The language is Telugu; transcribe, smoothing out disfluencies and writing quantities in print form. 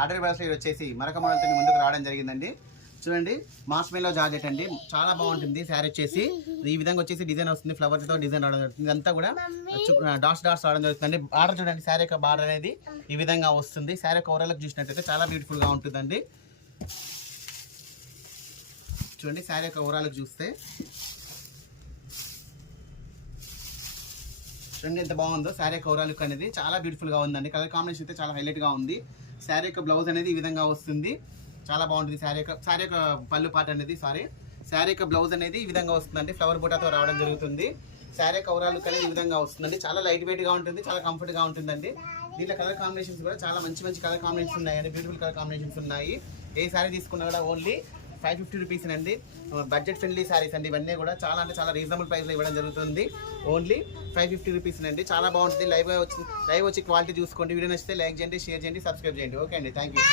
ఆర్డర్ బ్రాస్లో వచ్చేసి మరొక మోడల్తో ముందుకు రావడం జరిగిందండి. చూడండి మార్ష్మెల్లో జార్జెట్ అండి, చాలా బాగుంటుంది. శారీ వచ్చేసి ఈ విధంగా వచ్చేసి డిజైన్ వస్తుంది, ఫ్లవర్స్ తో డిజైన్ రావడం జరుగుతుంది. ఇదంతా కూడా డాట్స్ రావడం జరుగుతుంది. బార్డర్ చూడండి, శారీ యొక్క బార్డర్ అనేది ఈ విధంగా వస్తుంది. శారీ యొక్క ఓవరాల్ చూసినట్టయితే చాలా బ్యూటిఫుల్ గా ఉంటుందండి. చూడండి శారీ యొక్క ఓవరాల్ చూస్తే చూడండి ఎంత బాగుందో. శారీ యొక్క ఓవరాల్ లుక్ అనేది చాలా బ్యూటిఫుల్ గా ఉందండి. కలర్ కాంబినేషన్ అయితే చాలా హైలైట్ గా ఉంది. శారీ యొక్క బ్లౌజ్ అనేది ఈ విధంగా వస్తుంది, చాలా బాగుంటుంది. శారీ యొక్క పళ్ళు పార్ట్ అనేది శారీ యొక్క బ్లౌజ్ అనేది ఈ విధంగా వస్తుందండి, ఫ్లవర్ బూటాతో రావడం జరుగుతుంది. శారీ యొక్క ఓవరాల్ లుక్ అనేది ఈ విధంగా వస్తుందండి. చాలా లైట్ వెయిట్ గా ఉంటుంది, చాలా కంఫర్ట్ గా ఉంటుందండి. దీంట్లో కలర్ కాంబినేషన్స్ కూడా చాలా మంచి మంచి కలర్ కాంబినేషన్స్ ఉన్నాయండి, బ్యూటిఫుల్ కలర్ కాంబినేషన్స్ ఉన్నాయి. ఏ శారీ తీసుకున్నా కూడా ఓన్లీ 550 రూపీస్ అండి. బడ్జెట్ ఫ్రెండ్లీ శారీస్ అండి ఇవన్నీ కూడా. చాలా అంటే చాలా రీజనబుల్ ప్రైస్లో ఇవ్వడం జరుగుతుంది. ఓన్లీ 550 రూపీస్ అండి. చాలా బాగుంటుంది. లైవ్ వచ్చి క్వాలిటీ చూసుకోండి. వీడియో నచ్చితే లైక్ చేయండి, షేర్ చేయండి, సబ్స్క్రైబ్ చేయండి. ఓకే అండి, థ్యాంక్ యూ.